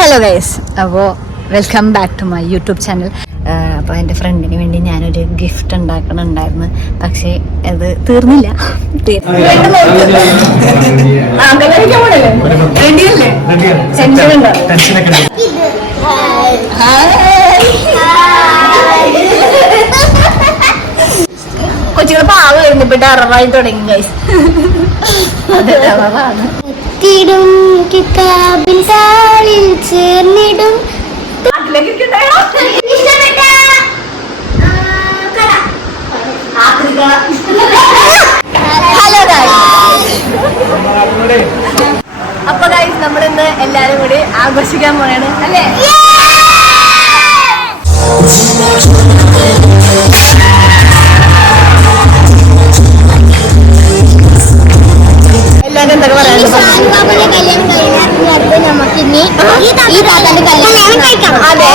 Hello guys, അപ്പോൾ welcome back to my YouTube channel. അപ്പോൾ എൻ്റെ ഫ്രണ്ടിന് വേണ്ടി ഞാനൊരു ഗിഫ്റ്റ് ഉണ്ടാക്കണുണ്ടായിരുന്നു, പക്ഷേ അത് തീർന്നില്ല. കൊച്ചുകൾ പാവ കഴിഞ്ഞിട്ട് അറവായി തുടങ്ങി ഗൈസ്. അതാണ് കിതാബിൻ താളിൽ ചേർന്നിടും. ഹലോ അപ്പൊ ഗൈസ്, നമ്മളിന്ന് എല്ലാരും കൂടി ആഘോഷിക്കാൻ പോയാണ് അല്ലേ? എല്ലാരും എന്തൊക്കെ പറയാനുള്ളത്? കല്യാണം കഴിഞ്ഞാൽ നമുക്കിനി ഈ താത്താന്റെ കല്യാണം കഴിക്കാം. അതെ,